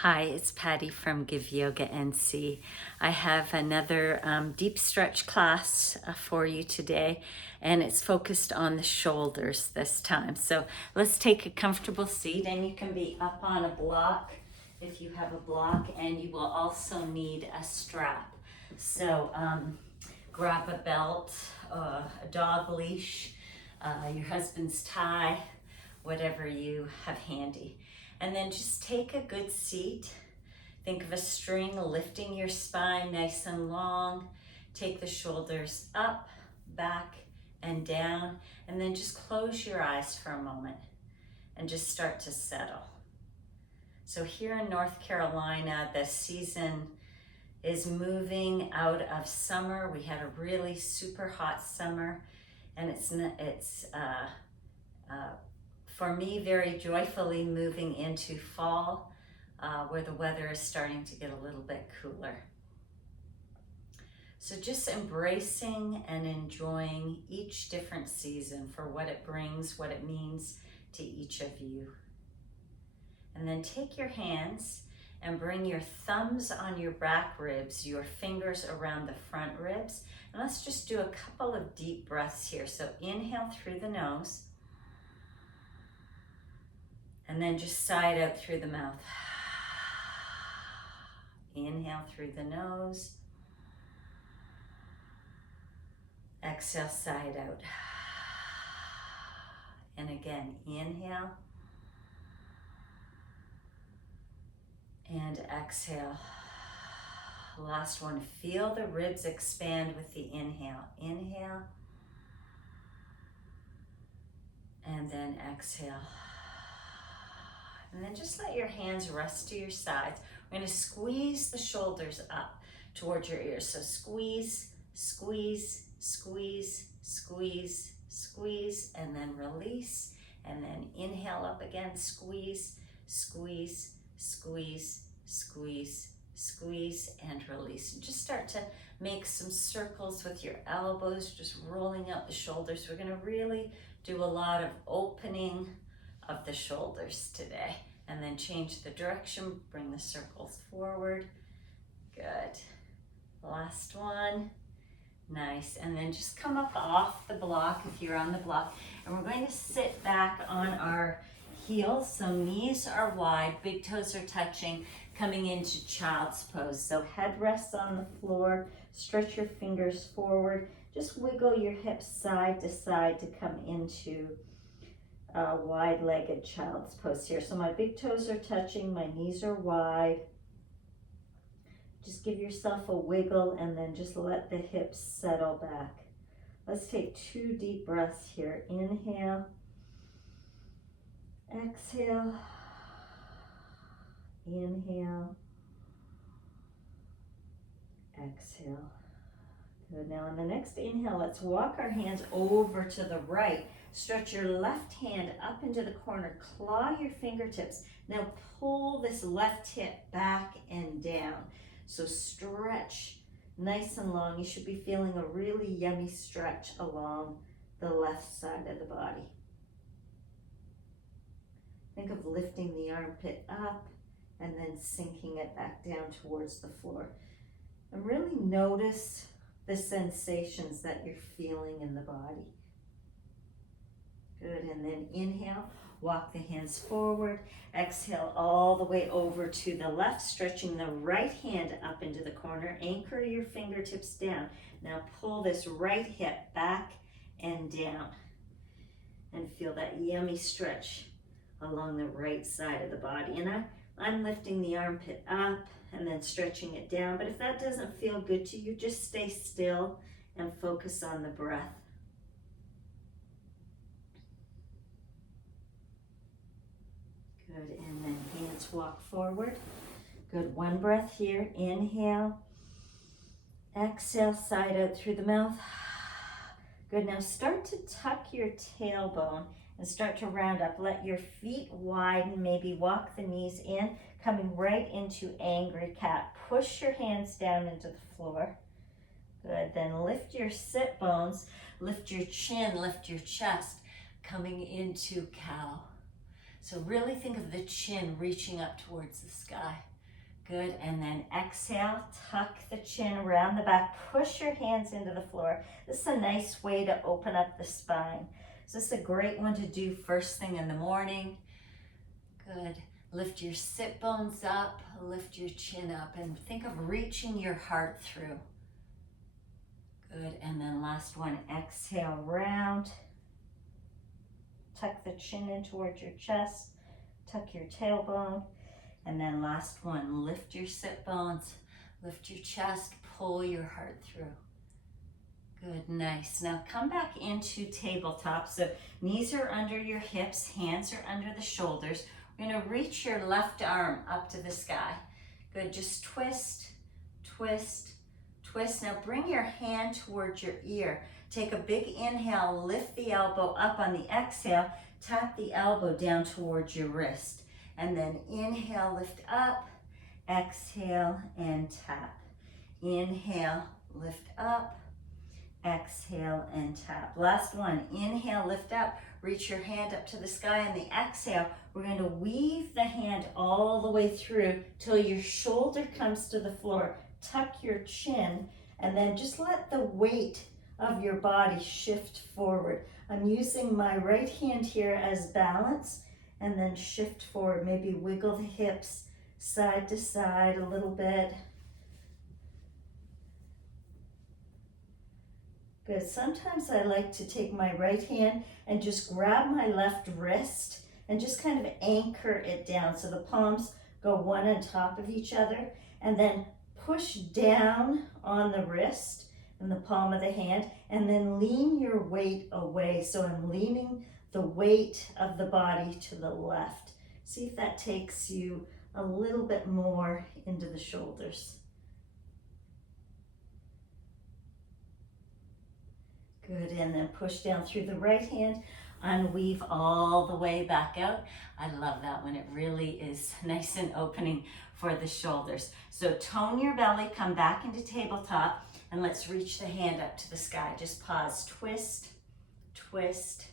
Hi, it's Patty from Give Yoga NC. I have another deep stretch class for you today, and it's focused on the shoulders this time. So let's take a comfortable seat, and you can be up on a block if you have a block, and you will also need a strap. So grab a belt, a dog leash, your husband's tie, whatever you have handy. And then just take a good seat. Think of a string lifting your spine nice and long. Take the shoulders up, back, and down. And then just close your eyes for a moment and just start to settle. So here in North Carolina, the season is moving out of summer. We had a really super hot summer, and it's for me, very joyfully moving into fall, where the weather is starting to get a little bit cooler. So just embracing and enjoying each different season for what it brings, what it means to each of you. And then take your hands and bring your thumbs on your back ribs, your fingers around the front ribs. And let's just do a couple of deep breaths here. So inhale through the nose. And then just sigh it out through the mouth. Inhale through the nose. Exhale, sigh it out. And again, inhale. And exhale. Last one, feel the ribs expand with the inhale. Inhale. And then exhale. And then just let your hands rest to your sides. We're going to squeeze the shoulders up towards your ears. So squeeze, squeeze, squeeze, squeeze, squeeze, and then release. And then inhale up again, squeeze, squeeze, squeeze, squeeze, squeeze, and release. And just start to make some circles with your elbows, just rolling out the shoulders. We're going to really do a lot of opening of the shoulders today. And then change the direction, bring the circles forward. Good. Last one. Nice. And then just come up off the block if you're on the block. And we're going to sit back on our heels. So knees are wide, big toes are touching, coming into child's pose. So head rests on the floor, stretch your fingers forward. Just wiggle your hips side to side to come into wide-legged child's pose here. So my big toes are touching, my knees are wide. Just give yourself a wiggle and then just let the hips settle back. Let's take 2 deep breaths here. Inhale, exhale, inhale, exhale. Good. Now on the next inhale, let's walk our hands over to the right. Stretch your left hand up into the corner. Claw your fingertips. Now pull this left hip back and down. So stretch nice and long. You should be feeling a really yummy stretch along the left side of the body. Think of lifting the armpit up and then sinking it back down towards the floor. And really notice the sensations that you're feeling in the body. Good, and then inhale, walk the hands forward. Exhale all the way over to the left, stretching the right hand up into the corner. Anchor your fingertips down. Now pull this right hip back and down. And feel that yummy stretch along the right side of the body. And I'm lifting the armpit up and then stretching it down. But if that doesn't feel good to you, just stay still and focus on the breath. Good, and then hands walk forward. Good, 1 breath here. Inhale, exhale, side out through the mouth. Good, now start to tuck your tailbone and start to round up. Let your feet widen, maybe walk the knees in, coming right into angry cat. Push your hands down into the floor. Good, then lift your sit bones, lift your chin, lift your chest, coming into cow. So really think of the chin reaching up towards the sky. Good, and then exhale, tuck the chin around the back, push your hands into the floor. This is a nice way to open up the spine. So this is a great one to do first thing in the morning. Good, lift your sit bones up, lift your chin up, and think of reaching your heart through. Good, and then last one, exhale, round. Tuck the chin in towards your chest, tuck your tailbone. And then last one, lift your sit bones, lift your chest, pull your heart through. Good, nice. Now come back into tabletop. So knees are under your hips, hands are under the shoulders. We're gonna reach your left arm up to the sky. Good, just twist, twist, twist. Now bring your hand towards your ear. Take a big inhale, lift the elbow up on the exhale, tap the elbow down towards your wrist. And then inhale, lift up, exhale, and tap. Inhale, lift up, exhale, and tap. Last one, inhale, lift up, reach your hand up to the sky. On the exhale, we're going to weave the hand all the way through till your shoulder comes to the floor. Tuck your chin, and then just let the weight of your body shift forward. I'm using my right hand here as balance, and then shift forward. Maybe wiggle the hips side to side a little bit. Good. Sometimes I like to take my right hand and just grab my left wrist and just kind of anchor it down. So the palms go one on top of each other, and then push down on the wrist and the palm of the hand, and then lean your weight away. So I'm leaning the weight of the body to the left. See if that takes you a little bit more into the shoulders. Good, and then push down through the right hand, unweave all the way back out. I love that one. It really is nice and opening for the shoulders. So tone your belly, come back into tabletop, and let's reach the hand up to the sky. Just pause, twist, twist,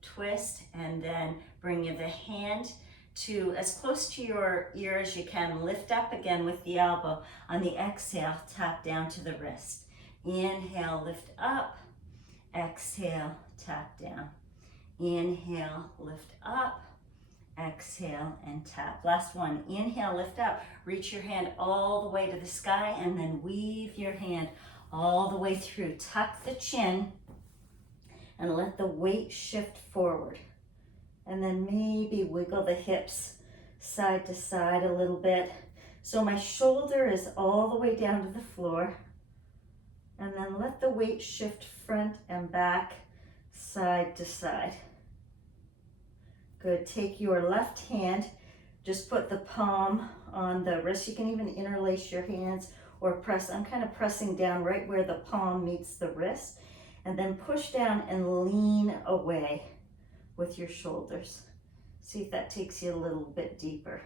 twist, and then bring the hand to as close to your ear as you can. Lift up again with the elbow. On the exhale, tap down to the wrist. Inhale, lift up. Exhale, tap down. Inhale, lift up. Exhale, and tap. Last one. Inhale, lift up. Reach your hand all the way to the sky, and then weave your hand all the way through. Tuck the chin and let the weight shift forward. And then maybe wiggle the hips side to side a little bit. So my shoulder is all the way down to the floor. And then let the weight shift front and back, side to side. Good. Take your left hand, just put the palm on the wrist. You can even interlace your hands or press. I'm kind of pressing down right where the palm meets the wrist. And then push down and lean away with your shoulders. See if that takes you a little bit deeper.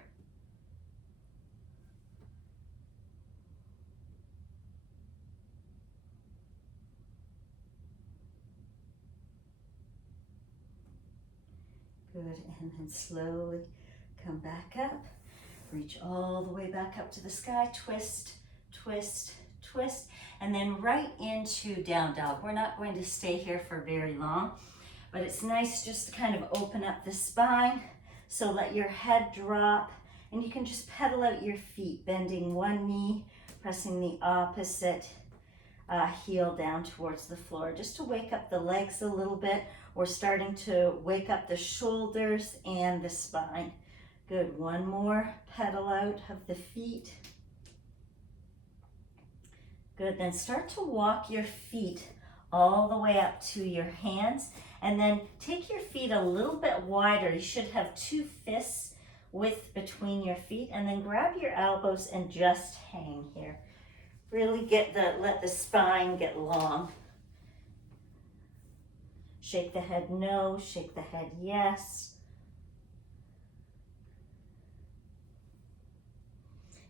Good, and then slowly come back up. Reach all the way back up to the sky. Twist, twist, twist, and then right into down dog. We're not going to stay here for very long, but it's nice just to kind of open up the spine. So let your head drop, and you can just pedal out your feet, bending one knee, pressing the opposite heel down towards the floor, just to wake up the legs a little bit. We're starting to wake up the shoulders and the spine. Good, one more pedal out of the feet. Good, then start to walk your feet all the way up to your hands, and then take your feet a little bit wider. You should have 2 fists width between your feet, and then grab your elbows and just hang here. Really let the spine get long. Shake the head no, shake the head yes.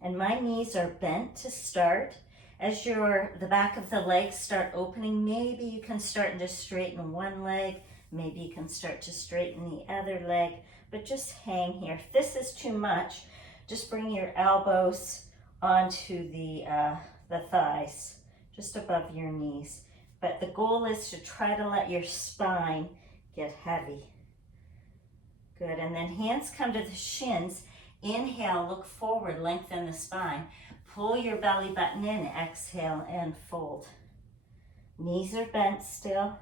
And my knees are bent to start. As the back of the legs start opening, maybe you can start to straighten one leg, maybe you can start to straighten the other leg, but just hang here. If this is too much, just bring your elbows onto the thighs, just above your knees. But the goal is to try to let your spine get heavy. Good, and then hands come to the shins. Inhale, look forward, lengthen the spine. Pull your belly button in, exhale and fold. Knees are bent still.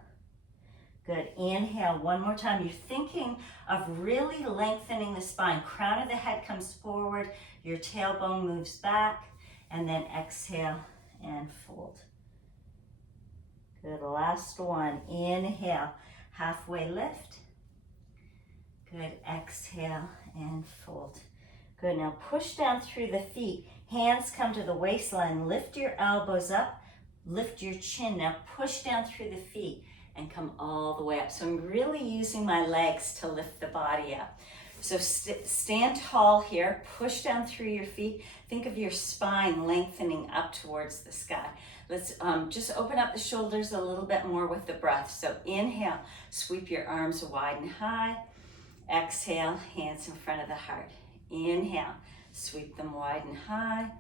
Good, inhale one more time. You're thinking of really lengthening the spine. Crown of the head comes forward, your tailbone moves back, and then exhale and fold. Good, last one. Inhale, halfway lift. Good, exhale and fold. Good, now push down through the feet. Hands come to the waistline. Lift your elbows up, lift your chin. Now push down through the feet and come all the way up. So I'm really using my legs to lift the body up. So stand tall here, push down through your feet. Think of your spine lengthening up towards the sky. Let's just open up the shoulders a little bit more with the breath. So inhale, sweep your arms wide and high. Exhale, hands in front of the heart. Inhale, sweep them wide and high.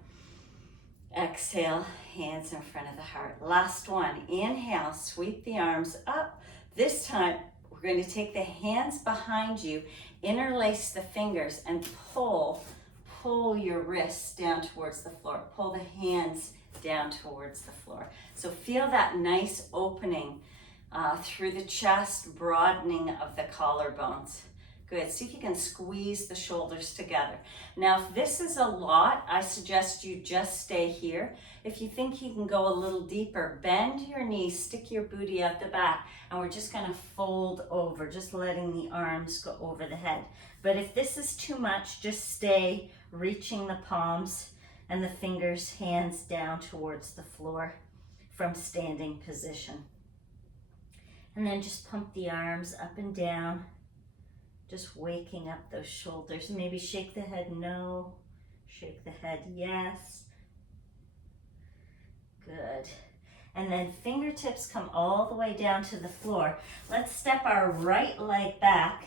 Exhale, hands in front of the heart. Last one. Inhale, sweep the arms up. This time, we're going to take the hands behind you, interlace the fingers, and pull your wrists down towards the floor. Pull the hands down towards the floor. So feel that nice opening through the chest, broadening of the collarbones. Good, see if you can squeeze the shoulders together. Now, if this is a lot, I suggest you just stay here. If you think you can go a little deeper, bend your knees, stick your booty out the back, and we're just gonna fold over, just letting the arms go over the head. But if this is too much, just stay reaching the palms and the fingers, hands down towards the floor from standing position. And then just pump the arms up and down. Just waking up those shoulders. Maybe shake the head no, shake the head yes. Good. And then fingertips come all the way down to the floor. Let's step our right leg back.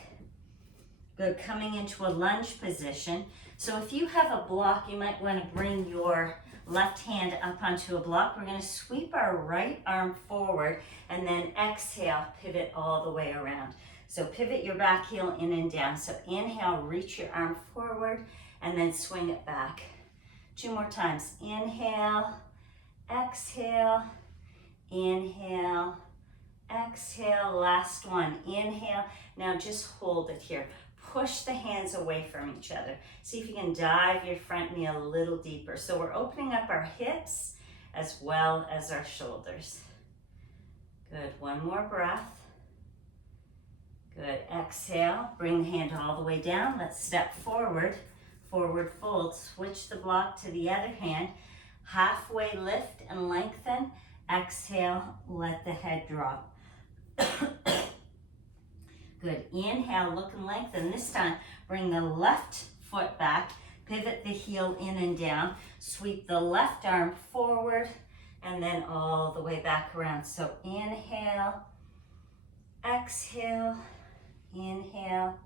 Good, coming into a lunge position. So if you have a block, you might want to bring your left hand up onto a block. We're going to sweep our right arm forward and then exhale, pivot all the way around. So pivot your back heel in and down. So inhale, reach your arm forward and then swing it back. 2 more times. Inhale, exhale, inhale, exhale. Last one. Inhale. Now just hold it here. Push the hands away from each other. See if you can dive your front knee a little deeper. So we're opening up our hips as well as our shoulders. Good. One more breath. Good, exhale, bring the hand all the way down. Let's step forward, forward fold. Switch the block to the other hand. Halfway lift and lengthen. Exhale, let the head drop. Good, inhale, look and lengthen. This time, bring the left foot back. Pivot the heel in and down. Sweep the left arm forward and then all the way back around. So inhale, exhale, inhale,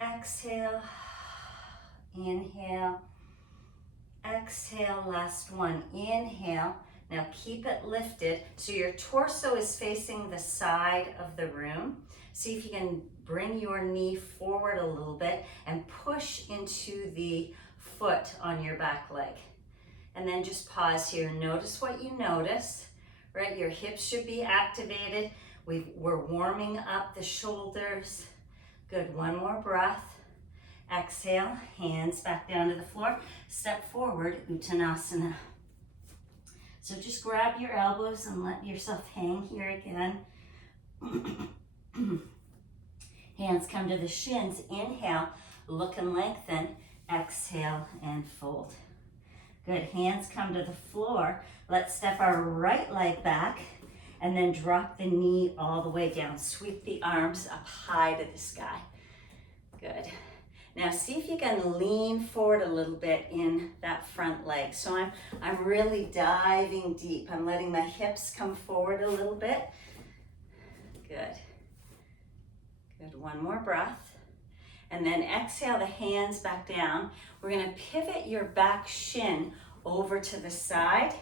exhale, inhale, exhale. Last one. Inhale. Now keep it lifted so your torso is facing the side of the room. See if you can bring your knee forward a little bit and push into the foot on your back leg. And then just pause here. Notice what you notice, right? Your hips should be activated. We're warming up the shoulders. Good, one more breath. Exhale, hands back down to the floor. Step forward, Uttanasana. So just grab your elbows and let yourself hang here again. Hands come to the shins. Inhale, look and lengthen. Exhale and fold. Good, hands come to the floor. Let's step our right leg back. And then drop the knee all the way down. Sweep the arms up high to the sky. Good. Now see if you can lean forward a little bit in that front leg. So I'm really diving deep. I'm letting my hips come forward a little bit. Good. Good, one more breath. And then exhale the hands back down. We're gonna pivot your back shin over to the side.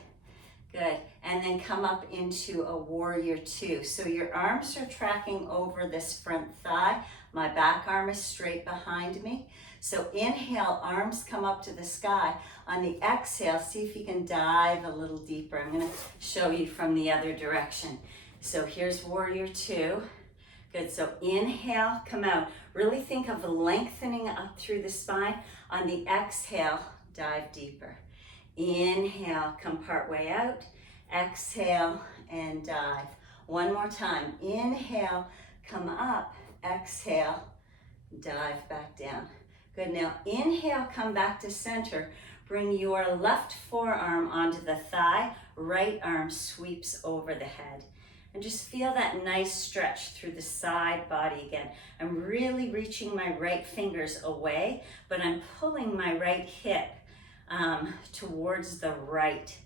Good, and then come up into a warrior two. So your arms are tracking over this front thigh. My back arm is straight behind me. So inhale, arms come up to the sky. On the exhale, see if you can dive a little deeper. I'm gonna show you from the other direction. So here's warrior two. Good, so inhale, come out. Really think of lengthening up through the spine. On the exhale, dive deeper. Inhale, come part way out. Exhale and dive. One more time. Inhale, come up. Exhale, dive back down. Good, now inhale, come back to center. Bring your left forearm onto the thigh. Right arm sweeps over the head. And just feel that nice stretch through the side body again. I'm really reaching my right fingers away, but I'm pulling my right hip towards the right.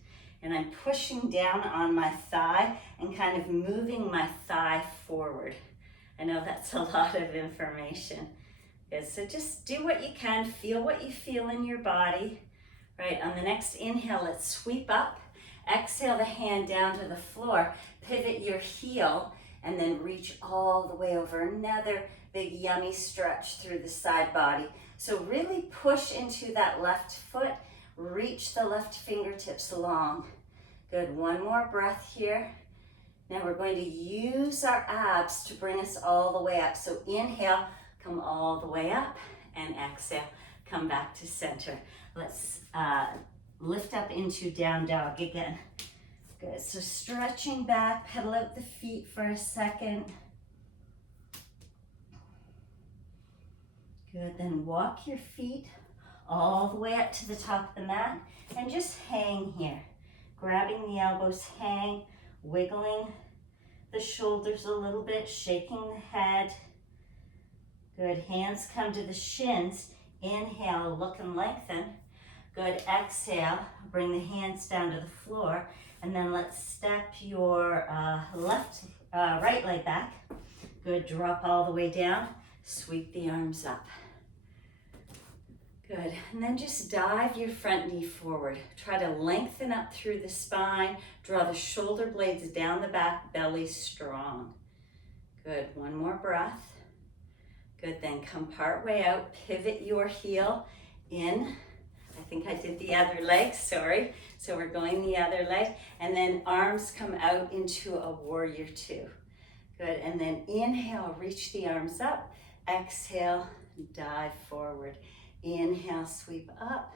And I'm pushing down on my thigh and kind of moving my thigh forward. I know that's a lot of information. Good, so just do what you can, feel what you feel in your body. Right, on the next inhale, let's sweep up. Exhale the hand down to the floor. Pivot your heel and then reach all the way over. Another big yummy stretch through the side body. So really push into that left foot. Reach the left fingertips long. Good, one more breath here. Now we're going to use our abs to bring us all the way up. So inhale, come all the way up, and exhale, come back to center. Let's lift up into down dog again. Good, so stretching back, pedal out the feet for a second. Good, then walk your feet all the way up to the top of the mat and just hang here. Grabbing the elbows, hang, wiggling the shoulders a little bit, shaking the head. Good, hands come to the shins. Inhale, look and lengthen. Good, exhale, bring the hands down to the floor. And then let's step your right leg back. Good, drop all the way down. Sweep the arms up. Good, and then just dive your front knee forward. Try to lengthen up through the spine. Draw the shoulder blades down the back, belly strong. Good, one more breath. Good, then come part way out. Pivot your heel in. I think I did the other leg, sorry. So we're going the other leg. And then arms come out into a warrior two. Good, and then inhale, reach the arms up. Exhale, dive forward. Inhale, sweep up.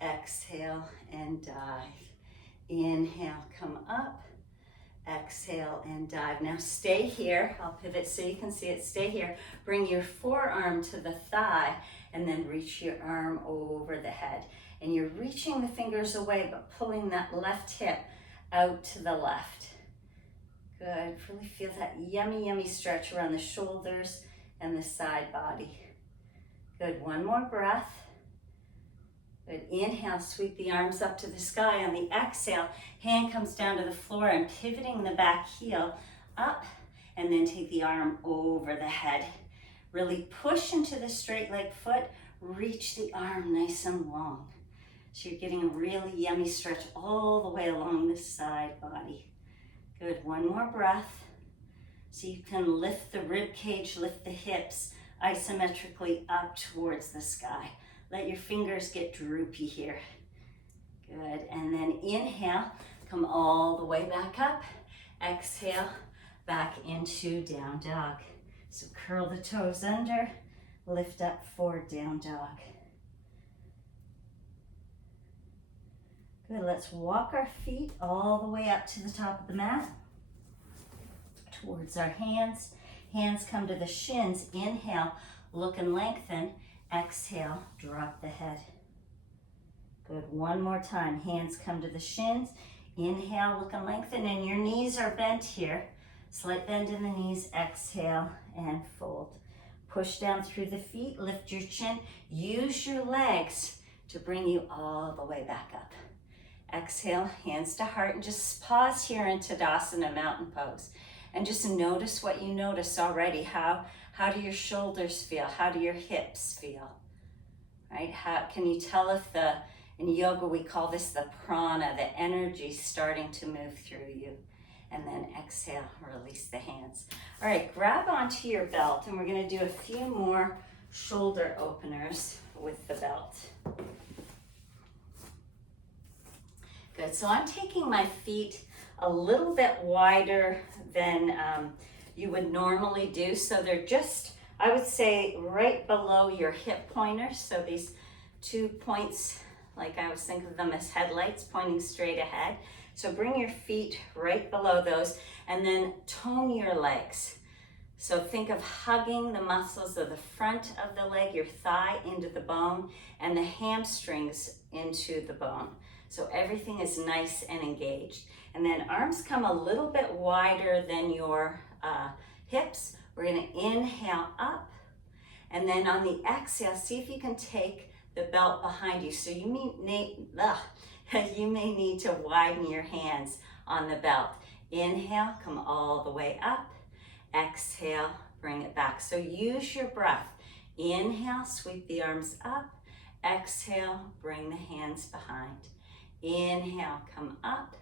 Exhale and dive. Inhale, come up. Exhale and dive. Now stay here. I'll pivot so you can see it. Stay here. Bring your forearm to the thigh and then reach your arm over the head. And you're reaching the fingers away but pulling that left hip out to the left. Good. Really feel that yummy, yummy stretch around the shoulders and the side body. Good, one more breath. Good, inhale, sweep the arms up to the sky. On the exhale, hand comes down to the floor and pivoting the back heel up, and then take the arm over the head. Really push into the straight leg foot, reach the arm nice and long. So you're getting a really yummy stretch all the way along the side body. Good, one more breath. So you can lift the rib cage, lift the hips, isometrically up towards the sky. Let your fingers get droopy here. Good, and then inhale, come all the way back up. Exhale, back into down dog. So curl the toes under, lift up for down dog. Good, let's walk our feet all the way up to the top of the mat, towards our hands. Hands come to the shins. Inhale, look and lengthen. Exhale, drop the head. Good, one more time. Hands come to the shins. Inhale, look and lengthen, and your knees are bent here. Slight bend in the knees. Exhale and fold. Push down through the feet, lift your chin. Use your legs to bring you all the way back up. Exhale, hands to heart, and just pause here in Tadasana, mountain pose. And just notice what you notice already, how How do your shoulders feel? How do your hips feel? Right? How can you tell if in yoga we call this the prana, the energy starting to move through you? And then exhale, release the hands. All right, grab onto your belt, and we're going to do a few more shoulder openers with the belt. Good, so I'm taking my feet a little bit wider than you would normally do. So they're just, I would say, right below your hip pointers. So these 2 points, like I was thinking of them as headlights pointing straight ahead. So bring your feet right below those and then tone your legs. So think of hugging the muscles of the front of the leg, your thigh into the bone, and the hamstrings into the bone. So everything is nice and engaged. And then arms come a little bit wider than your hips. We're going to inhale up. And then on the exhale, see if you can take the belt behind you. So you may need to widen your hands on the belt. Inhale, come all the way up. Exhale, bring it back. So use your breath. Inhale, sweep the arms up. Exhale, bring the hands behind. Inhale, come up.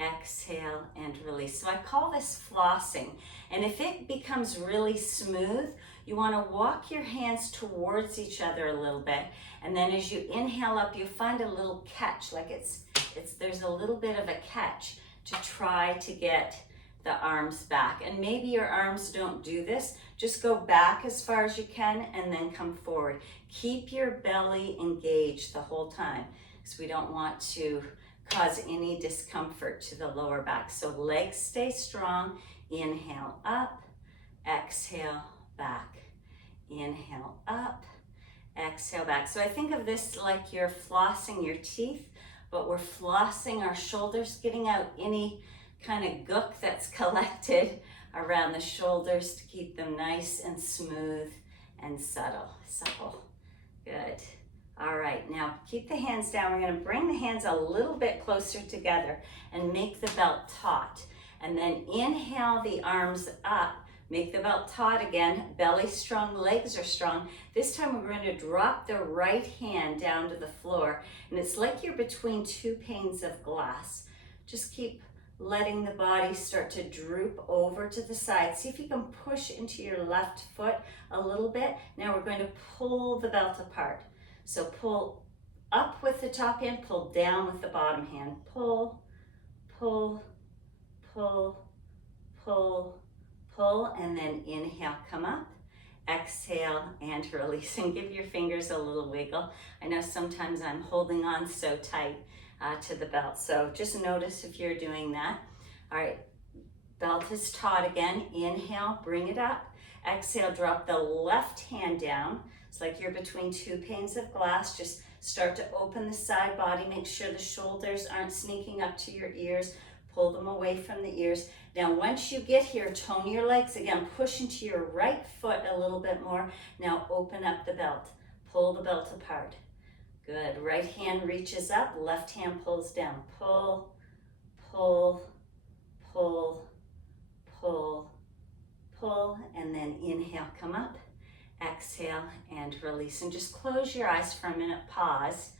Exhale and release. So I call this flossing. And if it becomes really smooth, you want to walk your hands towards each other a little bit. And then as you inhale up, you'll find a little catch, like there's a little bit of a catch to try to get the arms back. And maybe your arms don't do this. Just go back as far as you can and then come forward. Keep your belly engaged the whole time, because we don't want to cause any discomfort to the lower back. So legs stay strong. Inhale up, exhale back. Inhale up, exhale back. So I think of this like you're flossing your teeth, but we're flossing our shoulders, getting out any kind of gook that's collected around the shoulders to keep them nice and smooth and supple. Good. All right, now keep the hands down. We're going to bring the hands a little bit closer together and make the belt taut. And then inhale the arms up, make the belt taut again, belly strong, legs are strong. This time we're going to drop the right hand down to the floor, and it's like you're between 2 panes of glass. Just keep letting the body start to droop over to the side. See if you can push into your left foot a little bit. Now we're going to pull the belt apart. So pull up with the top hand, pull down with the bottom hand. Pull, pull, pull, pull, pull, and then inhale, come up. Exhale and release, and give your fingers a little wiggle. I know sometimes I'm holding on so tight to the belt, so just notice if you're doing that. All right, belt is taut again. Inhale, bring it up. Exhale, drop the left hand down. It's like you're between 2 panes of glass. Just start to open the side body. Make sure the shoulders aren't sneaking up to your ears. Pull them away from the ears. Now, once you get here, tone your legs again. Push into your right foot a little bit more. Now, open up the belt. Pull the belt apart. Good. Right hand reaches up. Left hand pulls down. Pull, pull, pull, pull, pull. And then inhale, come up. Exhale and release. And just close your eyes for a minute. Pause.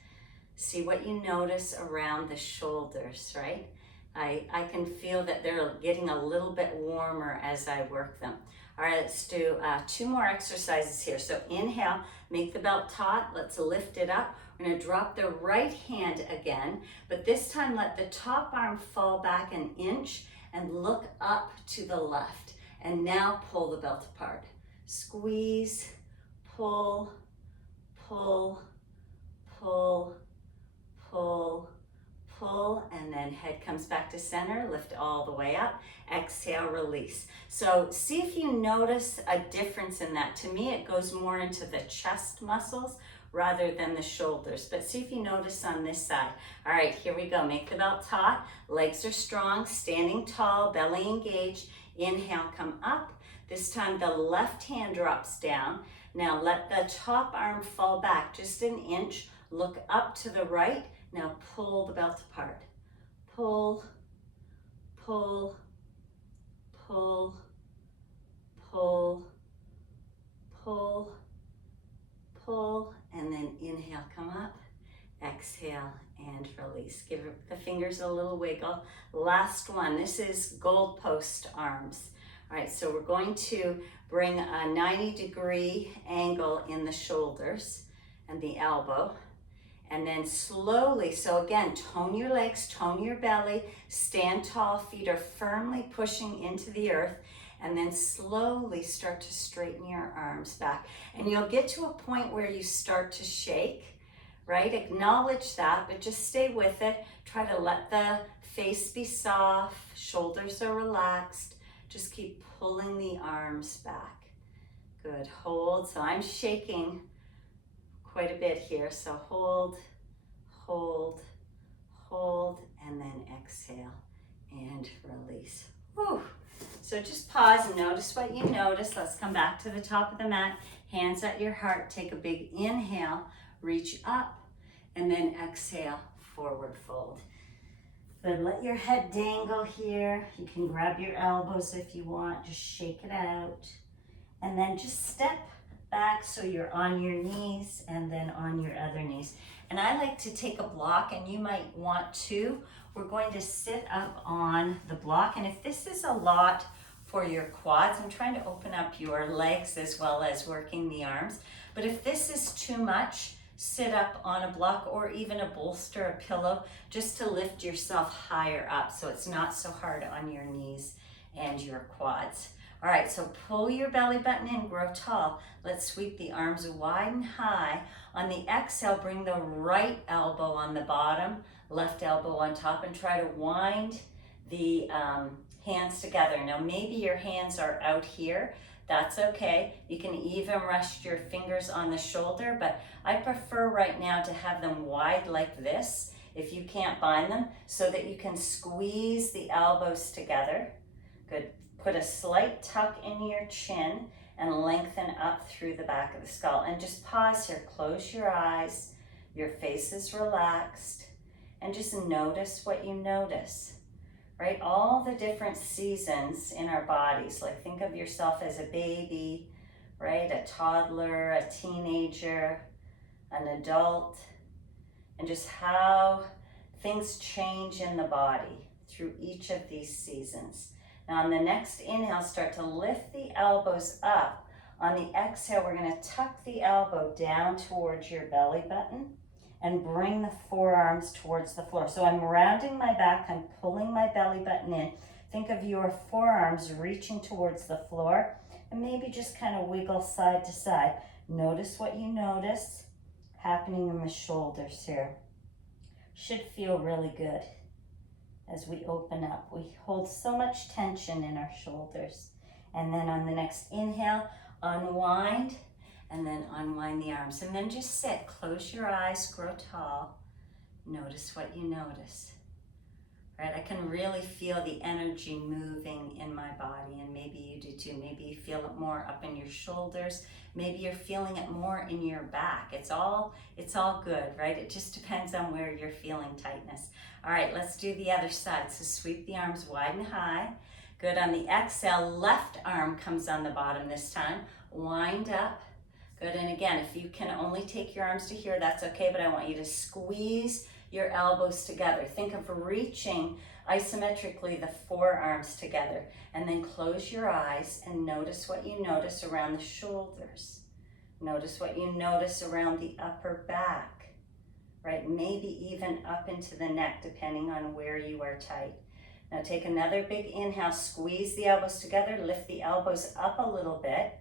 See what you notice around the shoulders, right? I can feel that they're getting a little bit warmer as I work them. All right, let's do 2 more exercises here. So inhale, make the belt taut. Let's lift it up. We're going to drop the right hand again, but this time let the top arm fall back an inch and look up to the left. And now pull the belt apart. Squeeze, pull, pull, pull, pull, pull, and then head comes back to center. Lift all the way up. Exhale, release. So see if you notice a difference in that. To me, it goes more into the chest muscles rather than the shoulders, but see if you notice on this side. All right, here we go. Make the belt taut. Legs are strong, standing tall, belly engaged. Inhale, come up. This time the left hand drops down. Now let the top arm fall back just an inch. Look up to the right. Now pull the belt apart. Pull, pull, pull, pull, pull, pull, and then inhale, come up, exhale, and release. Give the fingers a little wiggle. Last one, this is goalpost arms. All right, so we're going to bring a 90-degree angle in the shoulders and the elbow. And then slowly, so again, tone your legs, tone your belly, stand tall, feet are firmly pushing into the earth, and then slowly start to straighten your arms back. And you'll get to a point where you start to shake, right? Acknowledge that, but just stay with it. Try to let the face be soft, shoulders are relaxed. Just keep pulling the arms back. Good, hold. So I'm shaking quite a bit here. So hold, hold, hold, and then exhale and release. Whew. So just pause and notice what you notice. Let's come back to the top of the mat. Hands at your heart. Take a big inhale, reach up, and then exhale, forward fold. Good, let your head dangle here. You can grab your elbows if you want. Just shake it out. And then just step back so you're on your knees and then on your other knees. And I like to take a block, and you might want to. We're going to sit up on the block. And if this is a lot for your quads, I'm trying to open up your legs as well as working the arms. But if this is too much, sit up on a block or even a bolster, a pillow, just to lift yourself higher up so it's not so hard on your knees and your quads. All right, so pull your belly button in, grow tall. Let's sweep the arms wide and high. On the exhale, bring the right elbow on the bottom, left elbow on top, and try to wind the hands together. Now maybe your hands are out here. That's okay. You can even rest your fingers on the shoulder, but I prefer right now to have them wide like this, if you can't bind them, so that you can squeeze the elbows together. Good. Put a slight tuck in your chin and lengthen up through the back of the skull. And just pause here. Close your eyes. Your face is relaxed. And just notice what you notice. Right? All the different seasons in our bodies. Like think of yourself as a baby, right? A toddler, a teenager, an adult. And just how things change in the body through each of these seasons. Now on the next inhale, start to lift the elbows up. On the exhale, we're going to tuck the elbow down towards your belly button and bring the forearms towards the floor. So I'm rounding my back, I'm pulling my belly button in. Think of your forearms reaching towards the floor and maybe just kind of wiggle side to side. Notice what you notice happening in the shoulders here. Should feel really good. As we open up, we hold so much tension in our shoulders. And then on the next inhale, unwind, and then unwind the arms. And then just sit, close your eyes, grow tall. Notice what you notice. Right, I can really feel the energy moving in my body, and maybe you do too. Maybe you feel it more up in your shoulders. Maybe you're feeling it more in your back. It's all good, right? It just depends on where you're feeling tightness. All right, let's do the other side. So sweep the arms wide and high. Good. On the exhale, left arm comes on the bottom this time. Wind up. Good. And again, if you can only take your arms to here, that's okay, but I want you to squeeze your elbows together. Think of reaching isometrically the forearms together, and then close your eyes and notice what you notice around the shoulders. Notice what you notice around the upper back, right? Maybe even up into the neck, depending on where you are tight. Now take another big inhale, squeeze the elbows together, lift the elbows up a little bit.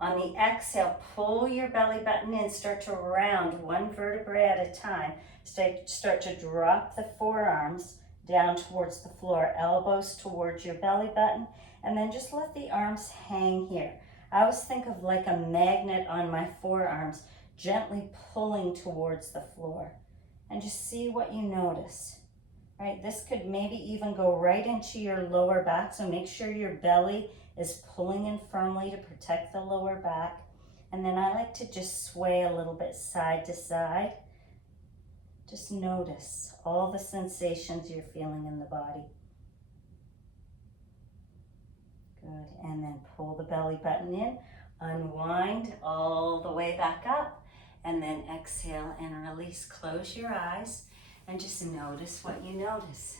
On the exhale, pull your belly button in, start to round one vertebrae at a time. Start to drop the forearms down towards the floor, elbows towards your belly button, and then just let the arms hang here. I always think of like a magnet on my forearms, gently pulling towards the floor. And just see what you notice. Right? This could maybe even go right into your lower back, so make sure your belly is pulling in firmly to protect the lower back. And then I like to just sway a little bit side to side. Just notice all the sensations you're feeling in the body. Good, and then pull the belly button in, Unwind all the way back up, and then exhale and release. Close your eyes and just notice what you notice.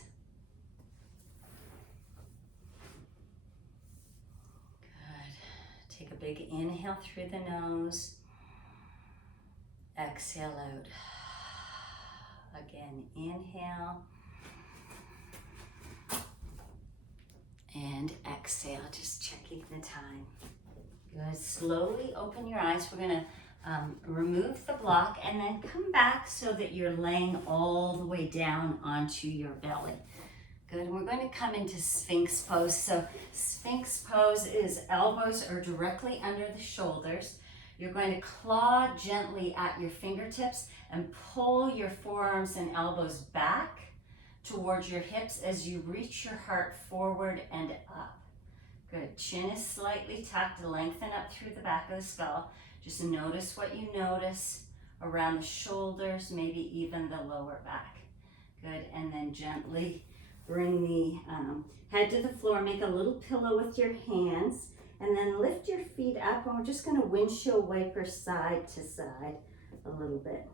Good. Take a big inhale through the nose. Exhale out. Again, inhale. And exhale, just checking the time. Good. Slowly open your eyes. We're going to remove the block and then come back so that you're laying all the way down onto your belly. Good. And we're going to come into Sphinx pose. So Sphinx pose is elbows are directly under the shoulders. You're going to claw gently at your fingertips and pull your forearms and elbows back towards your hips as you reach your heart forward and up. Good. Chin is slightly tucked, lengthen up through the back of the skull. Just notice what you notice around the shoulders, maybe even the lower back. Good. And then gently bring the head to the floor. Make a little pillow with your hands. And then lift your feet up. And we're just going to windshield wiper side to side a little bit.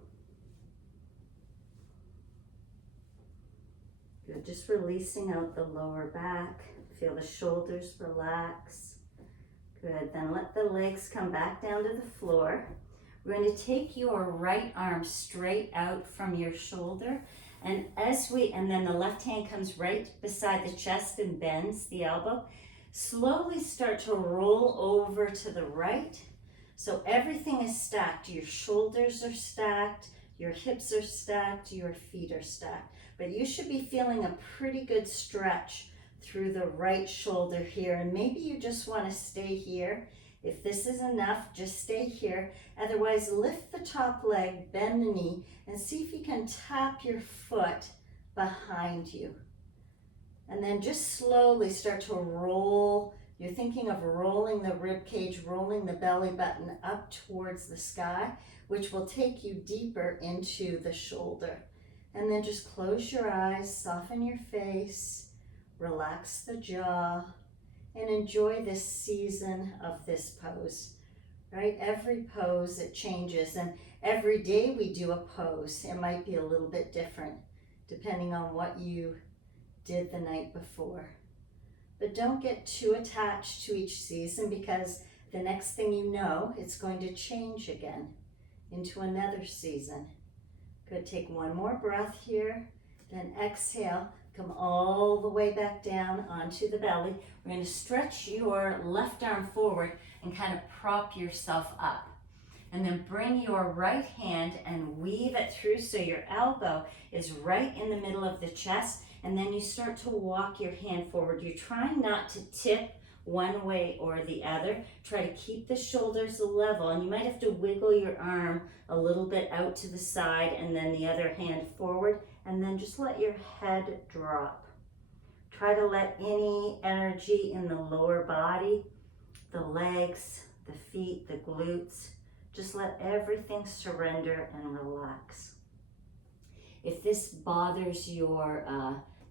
Good. Just releasing out the lower back. Feel the shoulders relax. Good. Then let the legs come back down to the floor. We're going to take your right arm straight out from your shoulder. And then the left hand comes right beside the chest and bends the elbow. Slowly start to roll over to the right. So everything is stacked. Your shoulders are stacked. Your hips are stacked. Your feet are stacked. But you should be feeling a pretty good stretch through the right shoulder here. And maybe you just want to stay here. If this is enough, just stay here. Otherwise, lift the top leg, bend the knee, and see if you can tap your foot behind you. And then just slowly start to roll. You're thinking of rolling the rib cage, rolling the belly button up towards the sky, which will take you deeper into the shoulder. And then just close your eyes, soften your face, relax the jaw, and enjoy this season of this pose, right? Every pose, it changes, and every day we do a pose. It might be a little bit different depending on what you did the night before. But don't get too attached to each season, because the next thing you know, it's going to change again into another season. Good. Take one more breath here, then exhale. Come all the way back down onto the belly. We're going to stretch your left arm forward and kind of prop yourself up. And then bring your right hand and weave it through so your elbow is right in the middle of the chest. And then you start to walk your hand forward. You're trying not to tip one way or the other. Try to keep the shoulders level, and you might have to wiggle your arm a little bit out to the side and then the other hand forward, and then just let your head drop. Try to let any energy in the lower body, the legs, the feet, the glutes, just let everything surrender and relax. If this bothers your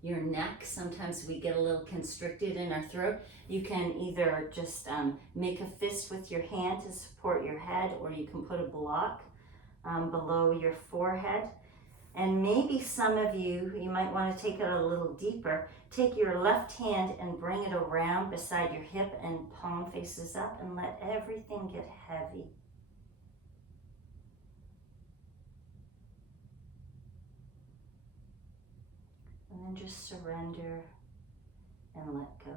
neck, sometimes we get a little constricted in our throat, you can either just make a fist with your hand to support your head, or you can put a block below your forehead. And maybe some of you might want to take it a little deeper. Take your left hand and bring it around beside your hip and palm faces up, and let everything get heavy. And then just surrender and let go.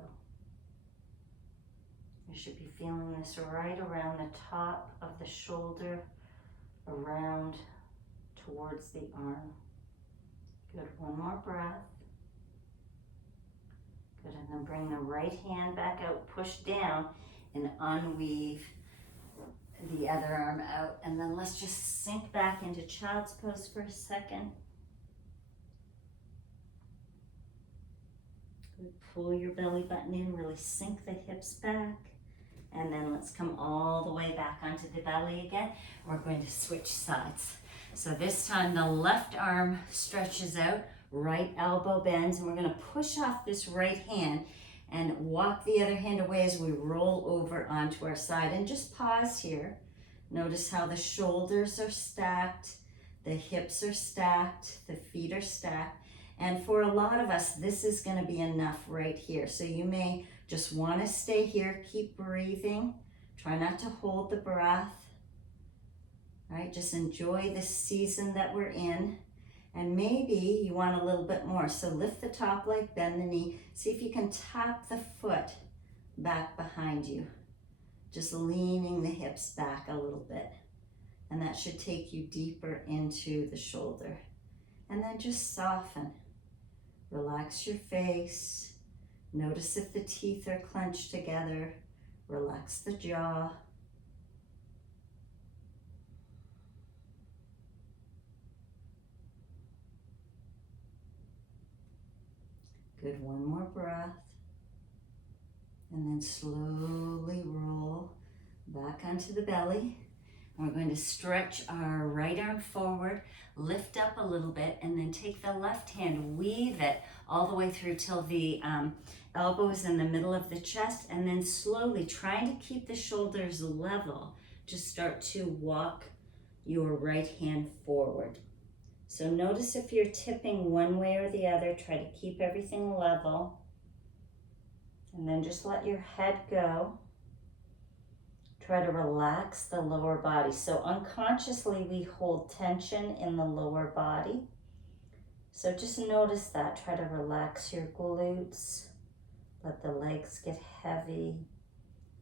You should be feeling this right around the top of the shoulder, around towards the arm. Good. One more breath. Good. And then bring the right hand back out, push down, and unweave the other arm out. And then let's just sink back into child's pose for a second. Good. Pull your belly button in, really sink the hips back. And then let's come all the way back onto the belly again. We're going to switch sides. So this time the left arm stretches out, right elbow bends, and we're going to push off this right hand And walk the other hand away as we roll over onto our side. And just pause here. Notice how the shoulders are stacked, the hips are stacked, the feet are stacked. And for a lot of us, this is going to be enough right here. So you may just want to stay here, keep breathing. Try not to hold the breath. Right? Just enjoy the season that we're in. And maybe you want a little bit more. So lift the top leg, bend the knee. See if you can tap the foot back behind you. Just leaning the hips back a little bit. And that should take you deeper into the shoulder. And then just soften. Relax your face. Notice if the teeth are clenched together. Relax the jaw. Good, one more breath. And then slowly roll back onto the belly. We're going to stretch our right arm forward, lift up a little bit, and then take the left hand, weave it all the way through till the elbow is in the middle of the chest, and then slowly, trying to keep the shoulders level, just start to walk your right hand forward. So notice if you're tipping one way or the other, try to keep everything level. And then just let your head go. Try to relax the lower body. So unconsciously we hold tension in the lower body. So just notice that. Try to relax your glutes. Let the legs get heavy.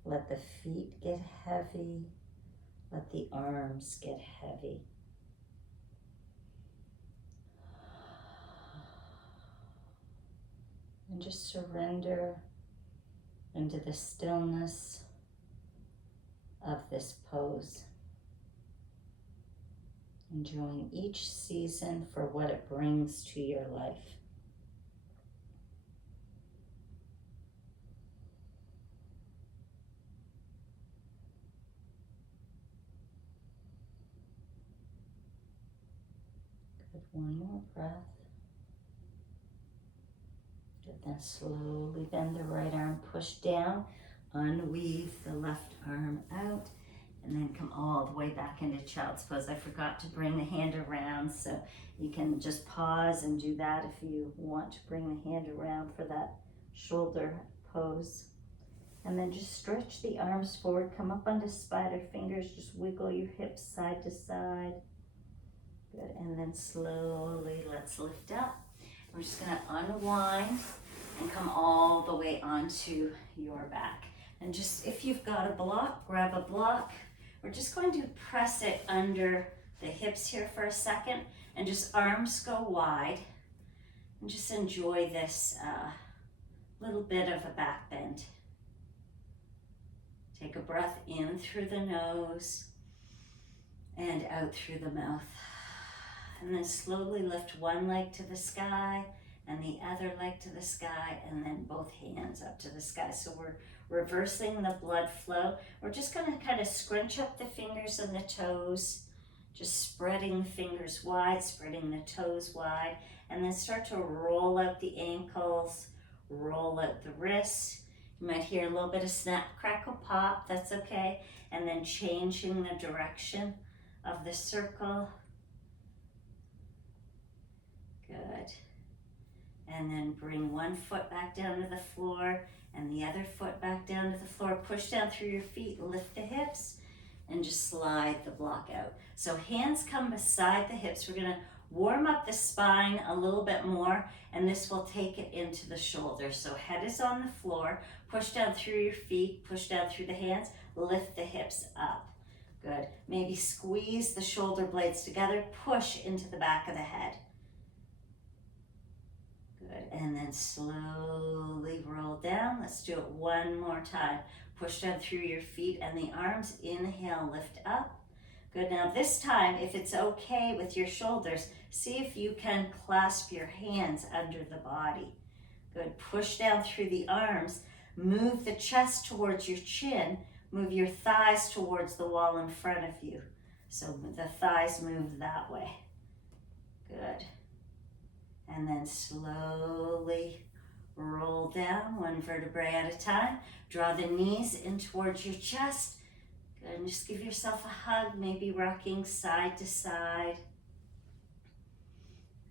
Let the feet get heavy. Let the arms get heavy. And just surrender into the stillness of this pose. Enjoying each season for what it brings to your life. Good, one more breath. Good, then slowly bend the right arm, push down, unweave the left arm out, and then come all the way back into child's pose. I forgot to bring the hand around, so you can just pause and do that if you want to bring the hand around for that shoulder pose. And then just stretch the arms forward, come up onto spider fingers, just wiggle your hips side to side. Good, and then slowly let's lift up. We're just gonna unwind and come all the way onto your back. And just, if you've got a block, grab a block. We're just going to press it under the hips here for a second, and just arms go wide. And just enjoy this little bit of a back bend. Take a breath in through the nose and out through the mouth. And then slowly lift one leg to the sky and the other leg to the sky, and then both hands up to the sky. So we're reversing the blood flow. We're just going to kind of scrunch up the fingers and the toes, just spreading the fingers wide, spreading the toes wide, and then start to roll out the ankles, roll out the wrists. You might hear a little bit of snap, crackle, pop, that's okay. And then changing the direction of the circle. Good. And then bring one foot back down to the floor and the other foot back down to the floor. Push down through your feet, lift the hips, and just slide the block out. So hands come beside the hips. We're gonna warm up the spine a little bit more, and this will take it into the shoulder. So head is on the floor, push down through your feet, push down through the hands, lift the hips up. Good. Maybe squeeze the shoulder blades together, push into the back of the head. Good, and then slowly roll down. Let's do it one more time. Push down through your feet and the arms. Inhale, lift up. Good, now this time, if it's okay with your shoulders, see if you can clasp your hands under the body. Good, push down through the arms. Move the chest towards your chin. Move your thighs towards the wall in front of you. So the thighs move that way. Good. And then slowly Roll down, one vertebrae at a time. Draw the knees in towards your chest. Good, and just give yourself a hug, maybe rocking side to side.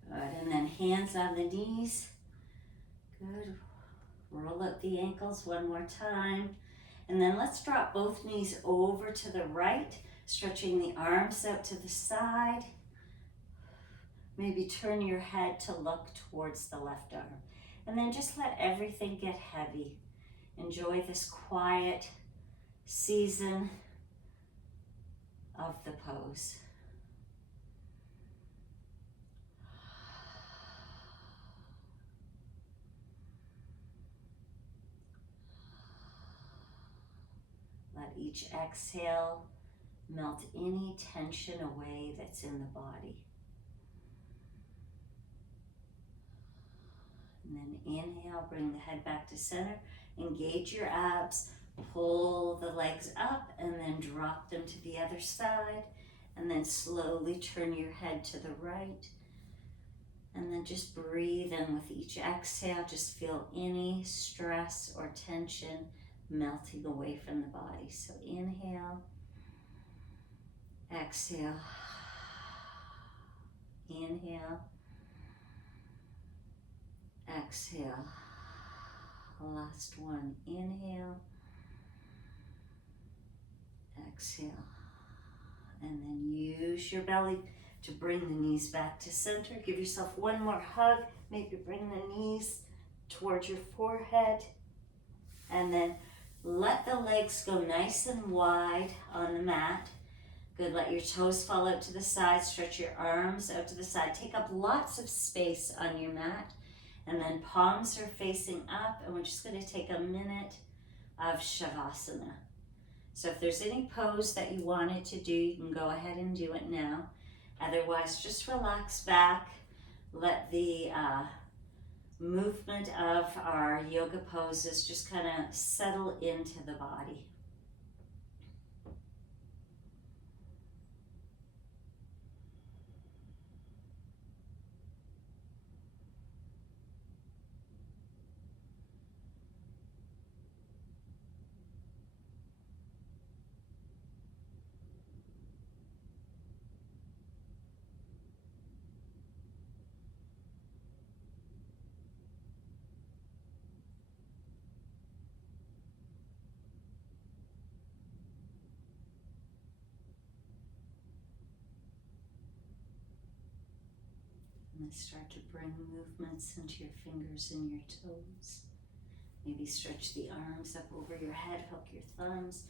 Good, and then hands on the knees. Good. Roll up the ankles one more time. And then let's drop both knees over to the right, stretching the arms out to the side. Maybe turn your head to look towards the left arm. And then just let everything get heavy. Enjoy this quiet season of the pose. Let each exhale melt any tension away that's in the body. And then inhale, bring the head back to center. Engage your abs, pull the legs up and then drop them to the other side. And then slowly turn your head to the right. And then just breathe in with each exhale. Just feel any stress or tension melting away from the body. So inhale, exhale, inhale, exhale. Last one, inhale, exhale. And then use your belly to bring the knees back to center. Give yourself one more hug. Maybe bring the knees towards your forehead. And then let the legs go nice and wide on the mat. Good, let your toes fall out to the side. Stretch your arms out to the side. Take up lots of space on your mat. And then palms are facing up. And we're just going to take a minute of Shavasana. So if there's any pose that you wanted to do, you can go ahead and do it now. Otherwise, just relax back. Let the movement of our yoga poses just kind of settle into the body. And start to bring movements into your fingers and your toes. Maybe stretch the arms up over your head, hook your thumbs.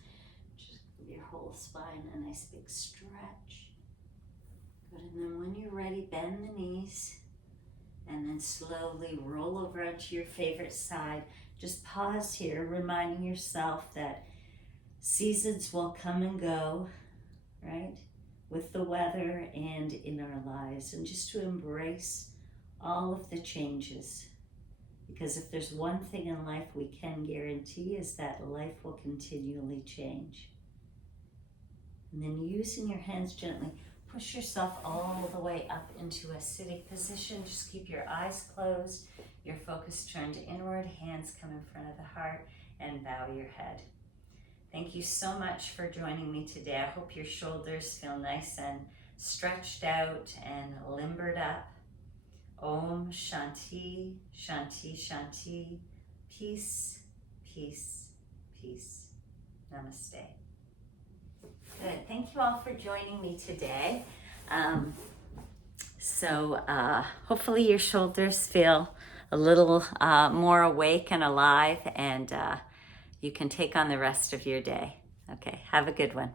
Just give your whole spine a nice big stretch. Good, and then when you're ready, bend the knees. And then slowly roll over onto your favorite side. Just pause here, reminding yourself that seasons will come and go, right? With the weather and in our lives, and just to embrace all of the changes. Because if there's one thing in life we can guarantee is that life will continually change. And then using your hands gently, push yourself all the way up into a sitting position. Just keep your eyes closed, your focus turned inward, hands come in front of the heart, and bow your head. Thank you so much for joining me today. I hope your shoulders feel nice and stretched out and limbered up. Om Shanti, Shanti, Shanti. Peace, peace, peace. Namaste. Good. Thank you all for joining me today. Hopefully your shoulders feel a little more awake and alive, and you can take on the rest of your day. Okay, have a good one.